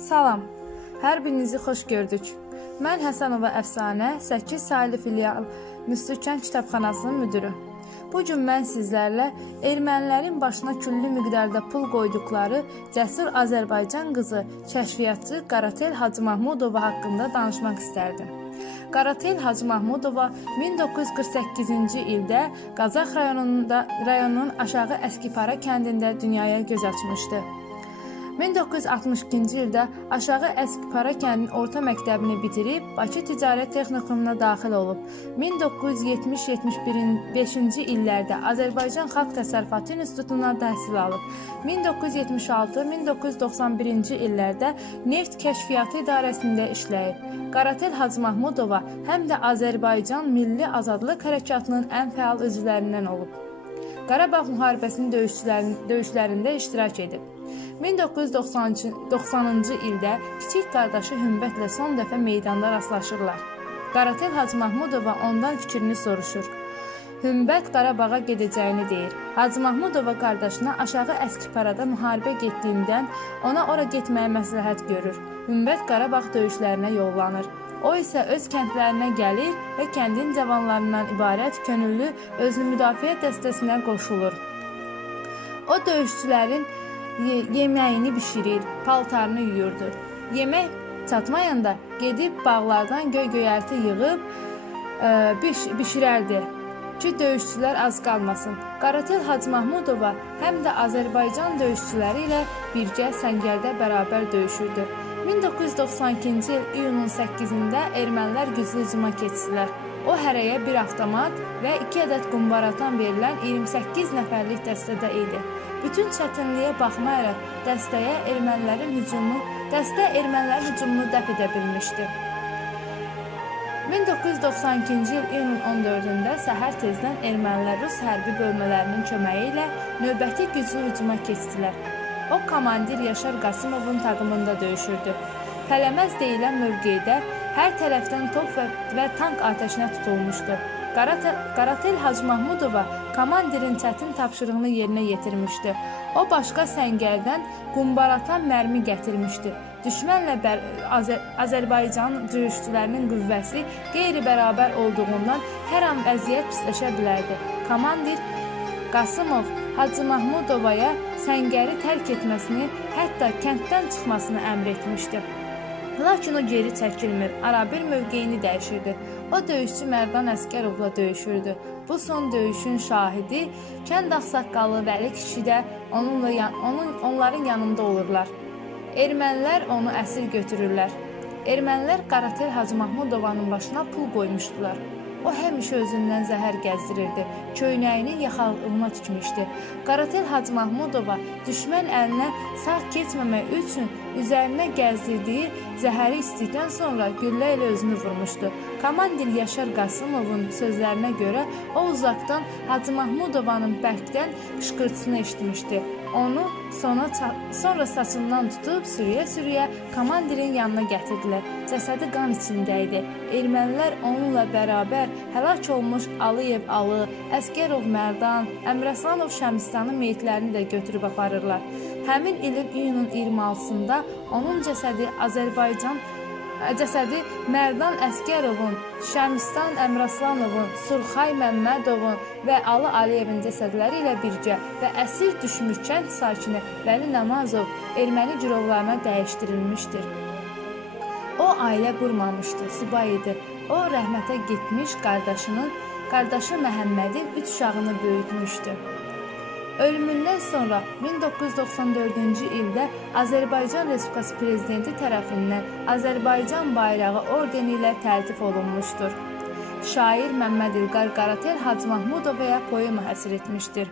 Salam, hər birinizi xoş gördük. Mən Həsənova Əfsanə, 8 saylı filial Müstükən Kitabxanasının müdürü. Bu gün mən sizlərlə ermənilərin başına küllü miqdarda pul qoyduqları cəsur Azərbaycan qızı, kəşfiyyatçı Qaratel Hacı Mahmudova haqqında danışmaq istərdim. Qaratel Hacı Mahmudova 1948-ci ildə Qazax rayonunda rayonunun aşağı Əskipara kəndində dünyaya göz açmışdı. 1962-ci ildə Aşağı Əskipara kəndinin orta məktəbini bitirib Bakı Ticarət Texnikumuna daxil olub. 1970-71-ci illərdə Azərbaycan Xalq Təsərrüfatı İnstitutundan təhsil alıb. 1976-1991-ci illərdə Neft Kəşfiyyatı İdarəsində işləyib. Qaratel Hacı Mahmudova həm də Azərbaycan Milli Azadlıq Hərəkatının ən fəal üzvlərindən olub. Qarabağ müharibəsinin döyüşçülərin- döyüşlərində iştirak edib. 1990-cı ildə kiçik qardaşı Hümbətlə son dəfə meydanda rastlaşırlar. Qaratel Hacı Mahmudova ondan fikrini soruşur. Hümbət Qarabağa gedəcəyini deyir. Hacı Mahmudova qardaşına aşağı Əskiparada müharibə getdiyindən ona ora getməyə məsləhət görür. Hümbət Qarabağ döyüşlərinə yollanır. O isə öz kəndlərinə gəlir və kəndin cavanlarından ibarət könüllü özünü müdafiə dəstəsinə qoşulur. O döyüşçülərin yeməyini bişirir, paltarını yuyurdu. Yemək çatmayanda gedib bağlardan göy-göyərti yığıb ə, biş bişirərdi ki, döyüşçülər az qalmasın. Qaratel Hacı Mahmudova həm də Azərbaycan döyüşçüləri ilə birgə səngərdə bərabər döyüşürdü. 1992-ci il iyunun 8-də ermənilər güclü hücuma keçdilər. O hərəyə bir avtomat və 2 ədəd qumbaratan verilən 28 nəfərlik dəstədə idi. Bütün çətinliyə baxmayaraq dəstəyə ermənilərin hücumu, dəstə ermənilərin hücumunu dəf edə bilmişdi. 1992-ci il iyunun 14-də səhər tezdən ermənilər Rus hərbi bölmələrinin köməyi ilə növbəti güclü hücuma keçdilər. O komandir Yaşar Qasımovun taqımında döyüşürdü. Pələməz deyilən mövqedə hər tərəfdən top və, və tank atəşinə tutulmuşdu. Qaratel, Qaratel Hacı Mahmudova komandirin çətin tapşırığını yerinə yetirmişdi. O başqa səngərdən qumbaratan mərmi gətirmişdi. Düşmənlə bər Azər Azərbaycan döyüşçülərinin qüvvəsi qeyri-bərabər olduğundan hər an vəziyyət pisləşə bilərdi. Komandir Qasımov Hacı Mahmudovaya səngəri tərk etməsini, hətta kənddən çıxmasını əmr etmişdi. Lakin o geri çəkilmir, arabir mövqeyini dəyişirdi. O döyüşçü Mərdan Əskərovla döyüşürdü. Bu son döyüşün şahidi kənd ağsaqqalı Vəli kişi də onunla yan- onun onların yanında olurlar. Ermənilər onu əsir götürürlər. Ermənilər Qaratel Hacı Mahmudovanın başına pul qoymuşdular. O həmişə özündən zəhər gəzdirirdi. Köynəyini yaxalığına tikmişdi. Qaratel Hacı Mahmudova düşmən əlinə sağ keçməmək üçün üzərinə gəzdirdiyi zəhəri istdikdən sonra güllə ilə özünü vurmuşdu. Komandir Yaşar Qasımovun sözlərinə görə o uzaqdan Hacı Mahmudovanın bərkdən qışqırtısını eşitmişdi. Onu sonra, ça- sonra saçından tutub sürüyə-sürüyə komandirin yanına gətirdilər. Cəsədi qan içində idi. Ermənilər onunla bərabər həlak olmuş Aliyev Alı, Əskərov Mərdan, Əmrəslanov Şəmistanın meyitlərini də götürüb aparırlar. Həmin ilin iyunun 26-sında onun cəsədi Azərbaycan cəsədi Mərdan Əskərovun, Şəmistan Əmraslanovun, Surxay Məmmədovun və Alı Aliyevin cəsədləri ilə birgə və əsir düşmüş kənd sakini Vəli Namazov erməni girovlarına dəyişdirilmişdir. O ailə qurmamışdı, subay idi. O rəhmətə getmiş qardaşının, qardaşı Məhəmmədin üç uşağını böyütmüşdü. Ölümündən sonra 1994-cü ildə Azərbaycan Respublikası prezidenti tərəfindən Azərbaycan bayrağı ordeni ilə təltif olunmuşdur. Şair Məmməd İlqar Qaratel Hacı Mahmudovaya poema həsr etmişdir.